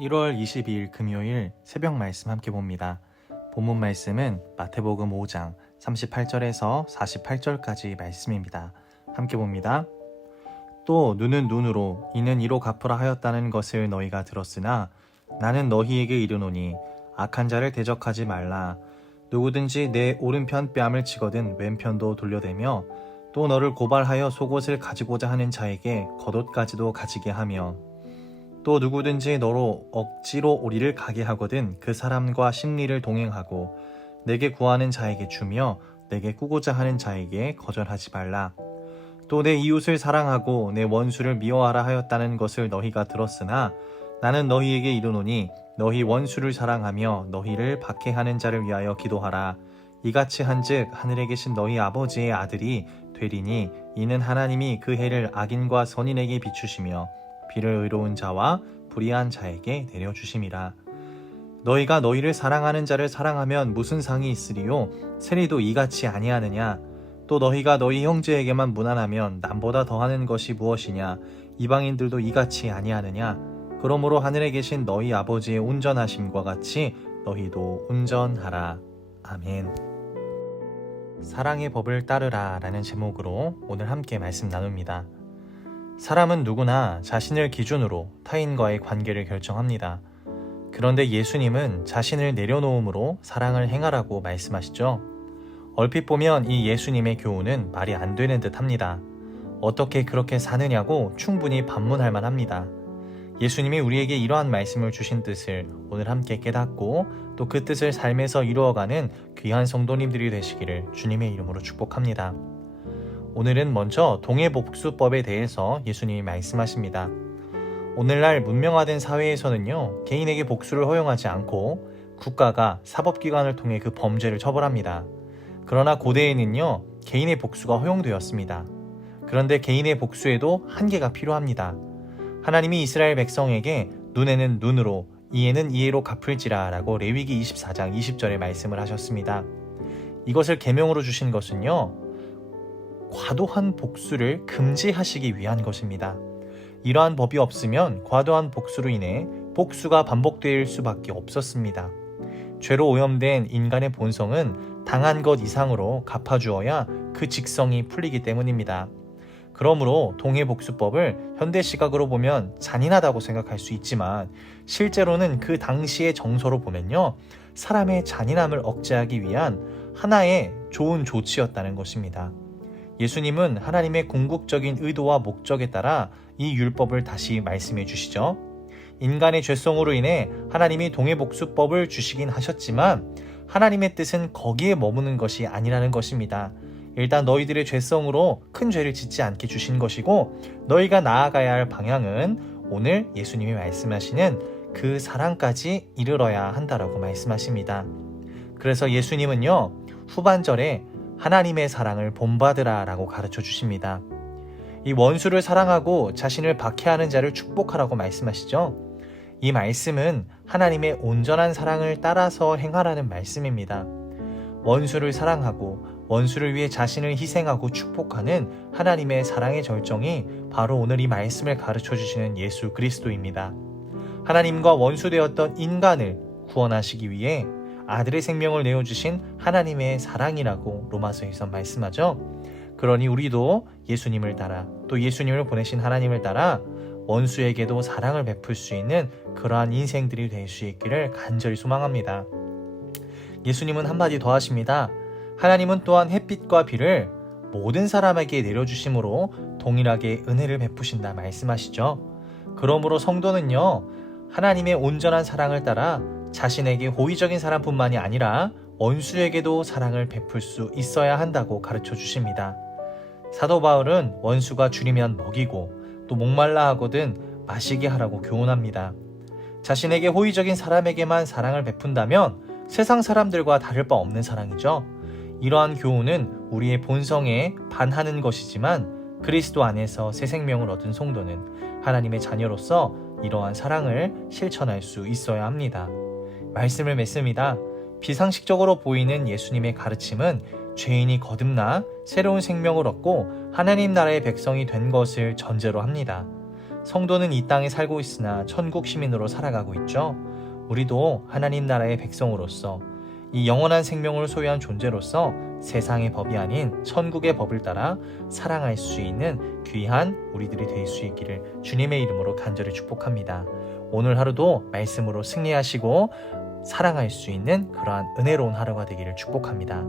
1월 22일 금요일 새벽 말씀 함께 봅니다. 본문 말씀은 마태복음 5장 38절에서 48절까지 말씀입니다. 함께 봅니다. 또 눈은 눈으로 이는 이로 갚으라 하였다는 것을 너희가 들었으나 나는 너희에게 이르노니 악한 자를 대적하지 말라. 누구든지 내 오른편 뺨을 치거든 왼편도 돌려대며 또 너를 고발하여 속옷을 가지고자 하는 자에게 겉옷까지도 가지게 하며 또 누구든지 너로 억지로 오리를 가게 하거든 그 사람과 심리를 동행하고 내게 구하는 자에게 주며 내게 꾸고자 하는 자에게 거절하지 말라. 또 내 이웃을 사랑하고 내 원수를 미워하라 하였다는 것을 너희가 들었으나 나는 너희에게 이르노니 너희 원수를 사랑하며 너희를 박해하는 자를 위하여 기도하라. 이같이 한즉 하늘에 계신 너희 아버지의 아들이 되리니 이는 하나님이 그 해를 악인과 선인에게 비추시며 비를 의로운 자와 불의한 자에게 내려주심이라. 너희가 너희를 사랑하는 자를 사랑하면 무슨 상이 있으리요? 세리도 이같이 아니하느냐? 또 너희가 너희 형제에게만 무난하면 남보다 더하는 것이 무엇이냐? 이방인들도 이같이 아니하느냐? 그러므로 하늘에 계신 너희 아버지의 온전하심과 같이 너희도 온전하라. 아멘. 사랑의 법을 따르라 라는 제목으로 오늘 함께 말씀 나눕니다. 사람은 누구나 자신을 기준으로 타인과의 관계를 결정합니다. 그런데 예수님은 자신을 내려놓음으로 사랑을 행하라고 말씀하시죠. 얼핏 보면 이 예수님의 교훈은 말이 안 되는 듯 합니다. 어떻게 그렇게 사느냐고 충분히 반문할 만합니다. 예수님이 우리에게 이러한 말씀을 주신 뜻을 오늘 함께 깨닫고 또 그 뜻을 삶에서 이루어가는 귀한 성도님들이 되시기를 주님의 이름으로 축복합니다. 오늘은 먼저 동해복수법에 대해서 예수님이 말씀하십니다. 오늘날 문명화된 사회에서는요, 개인에게 복수를 허용하지 않고 국가가 사법기관을 통해 그 범죄를 처벌합니다. 그러나 고대에는요, 개인의 복수가 허용되었습니다. 그런데 개인의 복수에도 한계가 필요합니다. 하나님이 이스라엘 백성에게 눈에는 눈으로, 이에는 이에로 갚을지라 라고 레위기 24장 20절에 말씀을 하셨습니다. 이것을 계명으로 주신 것은요, 과도한 복수를 금지하시기 위한 것입니다. 이러한 법이 없으면 과도한 복수로 인해 복수가 반복될 수밖에 없었습니다. 죄로 오염된 인간의 본성은 당한 것 이상으로 갚아주어야 그 직성이 풀리기 때문입니다. 그러므로 동해복수법을 현대 시각으로 보면 잔인하다고 생각할 수 있지만 실제로는 그 당시의 정서로 보면요, 사람의 잔인함을 억제하기 위한 하나의 좋은 조치였다는 것입니다. 예수님은 하나님의 궁극적인 의도와 목적에 따라 이 율법을 다시 말씀해 주시죠. 인간의 죄성으로 인해 하나님이 동해복수법을 주시긴 하셨지만 하나님의 뜻은 거기에 머무는 것이 아니라는 것입니다. 일단 너희들의 죄성으로 큰 죄를 짓지 않게 주신 것이고 너희가 나아가야 할 방향은 오늘 예수님이 말씀하시는 그 사랑까지 이르러야 한다라고 말씀하십니다. 그래서 예수님은요, 후반절에 하나님의 사랑을 본받으라 라고 가르쳐 주십니다. 이 원수를 사랑하고 자신을 박해하는 자를 축복하라고 말씀하시죠. 이 말씀은 하나님의 온전한 사랑을 따라서 행하라는 말씀입니다. 원수를 사랑하고 원수를 위해 자신을 희생하고 축복하는 하나님의 사랑의 절정이 바로 오늘 이 말씀을 가르쳐 주시는 예수 그리스도입니다. 하나님과 원수되었던 인간을 구원하시기 위해 아들의 생명을 내어주신 하나님의 사랑이라고 로마서에서 말씀하죠. 그러니 우리도 예수님을 따라 또 예수님을 보내신 하나님을 따라 원수에게도 사랑을 베풀 수 있는 그러한 인생들이 될 수 있기를 간절히 소망합니다. 예수님은 한마디 더 하십니다. 하나님은 또한 햇빛과 비를 모든 사람에게 내려주심으로 동일하게 은혜를 베푸신다 말씀하시죠. 그러므로 성도는요, 하나님의 온전한 사랑을 따라 자신에게 호의적인 사람뿐만이 아니라 원수에게도 사랑을 베풀 수 있어야 한다고 가르쳐 주십니다. 사도 바울은 원수가 줄이면 먹이고 또 목말라 하거든 마시게 하라고 교훈합니다. 자신에게 호의적인 사람에게만 사랑을 베푼다면 세상 사람들과 다를 바 없는 사랑이죠. 이러한 교훈은 우리의 본성에 반하는 것이지만 그리스도 안에서 새 생명을 얻은 성도는 하나님의 자녀로서 이러한 사랑을 실천할 수 있어야 합니다. 말씀을 맺습니다. 비상식적으로 보이는 예수님의 가르침은 죄인이 거듭나 새로운 생명을 얻고 하나님 나라의 백성이 된 것을 전제로 합니다. 성도는 이 땅에 살고 있으나 천국 시민으로 살아가고 있죠. 우리도 하나님 나라의 백성으로서 이 영원한 생명을 소유한 존재로서 세상의 법이 아닌 천국의 법을 따라 사랑할 수 있는 귀한 우리들이 될 수 있기를 주님의 이름으로 간절히 축복합니다. 오늘 하루도 말씀으로 승리하시고 사랑할 수 있는 그러한 은혜로운 하루가 되기를 축복합니다.